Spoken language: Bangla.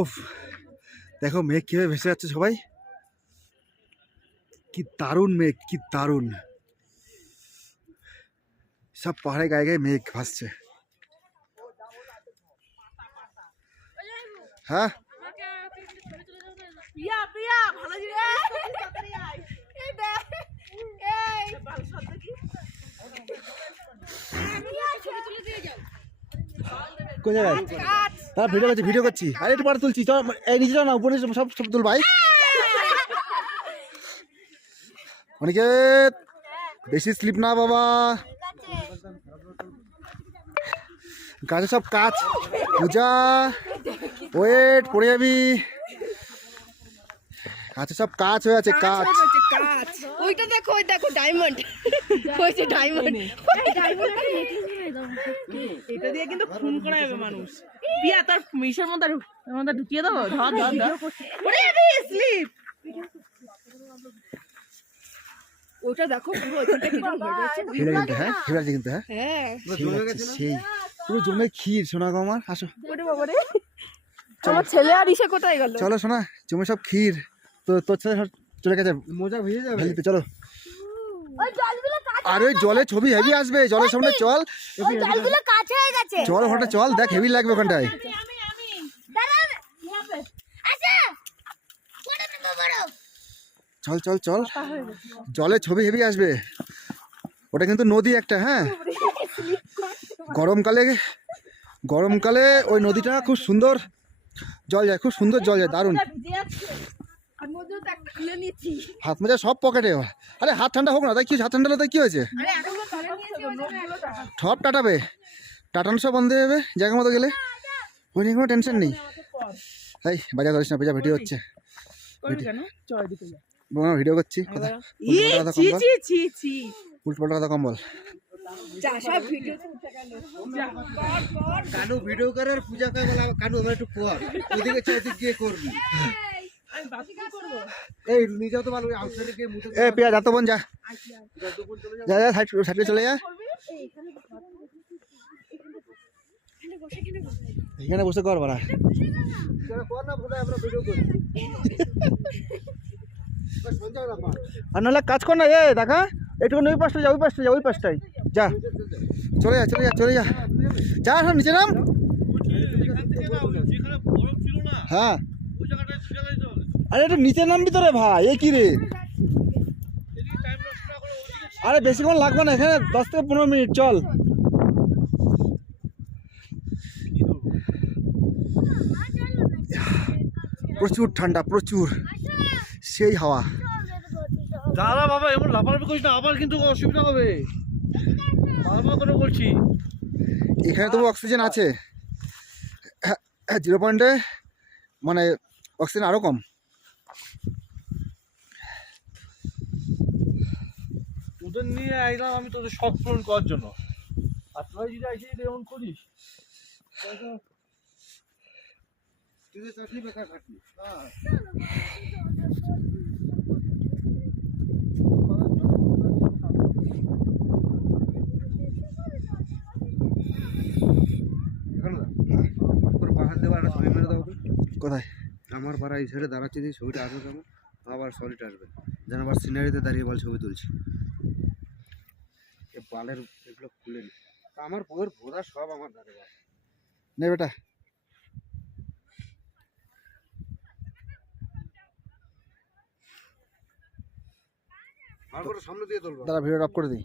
উফ, দেখো মেঘ কিভাবে ভেসে যাচ্ছে সবাই। কি দারুণ মেঘ, কি দারুণ। সব পাহাড়ে গায়ে গায়ে মেঘ ভাসছে। হ্যাঁ কোন জায়গায়? তারা ভিডিও করছি। আরে একটু পরে তুলছি, চল এই নিচে না, উপরে সব সব তুল ভাই। অনেকে বেশি স্লিপ না বাবা, গাছে সব কাজ। পূজা ওয়েট, পড়ে যাবি। গাছে সব কাজ হয়ে আছে, কাজ। ওইটা দেখো, ওই দেখো ডায়মন্ড, ওই যে ডায়মন্ড। এটা দিয়ে কিন্তু খুন করা যাবে মানুষ। বিয়া তার মিশের মধ্যে ঢুকিয়ে দেবো। ধর ধর ধর, ওরে স্লিপ। ওটা দেখো পুরো ওইখানটা কি কিন্তু হ্যাঁ কিন্তু হ্যাঁ সেই পুরো জমে ক্ষীর। শোনা গো আমার, আসো। আমার ছেলে আর ইসে কোথায় গেল? চলো শোনা, জমে সব ক্ষীর। তো তোর ছেলে চলে গেছে, মোজা ভিজে যাবে ভ্যালিতে। চলো, আর ওই জলে ছবি হেভি আসবে। জলের সামনে চল, চল ওখানটা চল, দেখ হেভি লাগবে ওখানটায়। চল চল চল, জলে ছবি হেভি আসবে। ওটা কিন্তু নদী একটা, হ্যাঁ। গরমকালে ওই নদীটা খুব সুন্দর জল যায়, খুব সুন্দর জল যায়, দারুণ। হাত মোজা সব পকেটে। আরে হাত ঠান্ডা হোক না, তাই কি হাত ঠান্ডা হলে তাই কি হয়েছে? সব টাটানো সব বন্ধ হয়ে যাবে জায়গা মতো গেলে। ওই নিয়ে কোনো টেনশন নেই। তাই বাজার করিস না, ভিডিও হচ্ছে। ভিডিও করছি, উল্টো কথা কম বল। কানু ভিডিও করার পূজা করে বলে কানু আমরা একটু পর ওদিকে চাইতে গিয়ে করবি। এই নিজেও তো ভালো আউটসাইডে গিয়ে মুতে। এ পিয়া যা তো বোন, যা যা যা, সাইডে চলে যা। এখানে বসে কর বাড়া, আর নাহলে কাজ কর না। এ দেখা একটু ওই পাশটা যা, ওই পাশটাই যা। চলে যা যা, সব নিচে নাম। হ্যাঁ, আরে একটু নিচে নামবি তো রে ভাই। এ কি রে, আরে বেশিক্ষণ লাগবে না, এখানে 10 থেকে 15 মিনিট। চল, প্রচুর ঠান্ডা, প্রচুর সেই হাওয়া। দাদা বাবা এমন লাফালাফি করিস না, আবার কিন্তু অসুবিধা হবে। বাবা করে বলছি, এখানে তবু অক্সিজেন আছে। 0 পয়েন্টে মানে অক্সিজেন আরো কম। তোদের নিয়ে আইলাম আমি তোদের শখ পূরণ করার জন্য, আর তোরা যদি আইসি এমন করিস তুই চাকরি বেকার থাকবি। কোথায়? আমার পাড়া এই সাইডে দাঁড়াচ্ছে, যে ছবিটা আসবে কেমন, আবার সলিড আসবে যেন আবার সিনারিতে দাঁড়িয়ে বল ছবি তুলছি। এ বালের এগুলো খুলে নি, আমার বউয়ের ভোদা সব আমার ধারে নে বেটা, আর করে সামনে দিয়ে তুলবো। দাঁড়া ভিডিও অফ করে দিই।